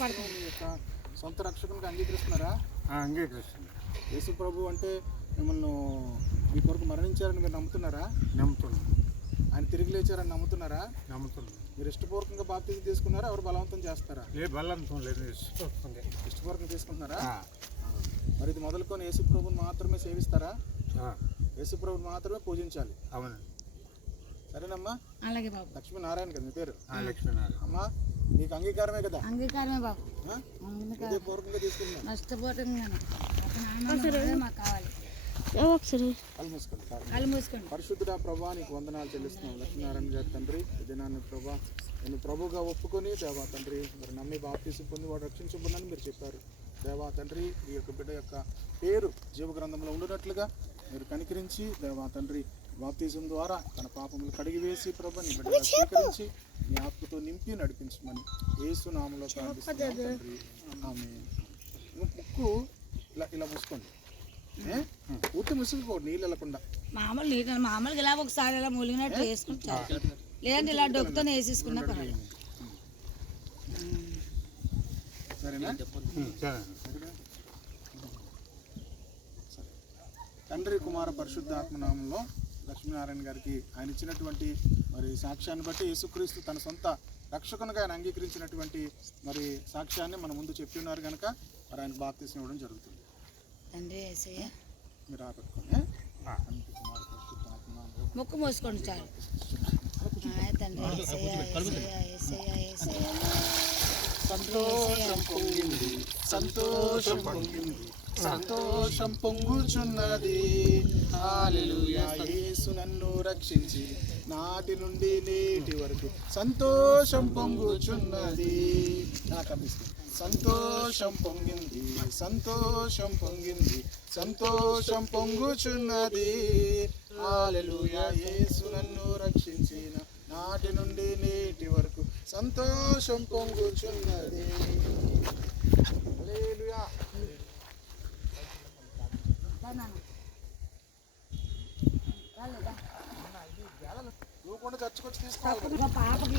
మీ యొక్క సొంత రక్షకునికి అంగీకరిస్తున్నారా? అంగీకరిస్తుంది. యేసు ప్రభు అంటే మిమ్మల్ని మీ కొరకు మరణించారని మీరు నమ్ముతున్నారా? నమ్ముతున్నాను. ఆయన తిరిగి లేచారని నమ్ముతున్నారా? నమ్ముతున్నాను. మీరు ఇష్టపూర్వకంగా బాప్తిజం తీసుకున్నారా? ఎవరు బలవంతం చేస్తారా? బలవంతం లేదు, ఇష్టపూర్వకంగా తీసుకుంటున్నారా? మరి ఇది మొదలుకొని యేసు ప్రభుని మాత్రమే సేవిస్తారా? యేసు ప్రభుని మాత్రమే పూజించాలి. అవును. సరేనమ్మా. అలాగే బాబు. లక్ష్మీనారాయణ కదా మీ పేరు? లక్ష్మీనారాయణ. అమ్మా మీకు అంగీకారమే కదా? అంగీకారమే బాబు. పూర్వకంగా తీసుకున్నాం. నష్టపోతుంది మాకు కావాలి. కళ్ళు మూసుకోండి. పరిశుద్ధుడా ప్రభా నీకు వందనాలు చెల్లిస్తున్నాం. లక్ష్మీనారాయణ గారి తండ్రి దినాన్ని ప్రభా నేను ప్రభుగా ఒప్పుకొని దేవా తండ్రి మరి నమ్మి బాప్తీసం పొంది వాడు రక్షించబడినని మీరు చెప్పారు. దేవా తండ్రి ఈ యొక్క బిడ్డ యొక్క పేరు జీవ గ్రంథంలో ఉండినట్లుగా మీరు కనికరించి దేవా తండ్రి బాప్తీసం ద్వారా తన పాపములు కడిగివేసి ప్రభా నీ బిడ్డ స్వీకరించి నీ ఆత్మతో నింపి నడిపించమని యేసు నామములో ప్రార్థిస్తున్నాం తండ్రి. ఆమేన్. ముక్కు ఇలా మూసుకోండి. పూర్తి ముసుగుకోండి, నీళ్ళు వెళ్ళకుండా. మామూలుగా ఇలా ఒకసారి ఇలా మూలిగినట్టు వేసుకుంటారు, లేదంటే ఇలా డొక్కుతో వేసేసుకున్నా పర్వాలేదు. సరేనా? తండ్రి కుమార పరిశుద్ధ ఆత్మనామంలో లక్ష్మీనారాయణ గారికి ఆయన ఇచ్చినటువంటి మరి సాక్ష్యాన్ని బట్టి యేసుక్రీస్తు తన సొంత రక్షకునిగా ఆయన అంగీకరించినటువంటి మరి సాక్ష్యాన్ని మన ముందు చెప్పి ఉన్నారు కనుక మరి ఆయనకు బాప్తిసం ఇవ్వడం జరుగుతుంది. తండ్రి యేసయ్య మీరు ఆపట్టుకోండి. ముక్కు మూసుకోండి చాలు. తండ్రి యేసయ్య యేసయ్య యేసయ్య యేసయ్య. సంతోషం పొంగింది, సంతోషం పొంగింది, సంతోషం పొంగుచున్నది. హల్లెలూయా యేసు నన్ను రక్షించి నాటి నుండి నేటి వరకు సంతోషం పొంగుచున్నది. సంతోషం పొంగింది, సంతోషం పొంగింది, సంతోషం పొంగుచున్నది. హల్లెలూయా యేసు నన్ను రక్షించిన నాటి నుండి నేటి వరకు సంతోషం పొంగుచున్నది. హల్లెలూయా. నువ్వు కూడా చర్చకొచ్చి తీసుకోవాలి. పాపకి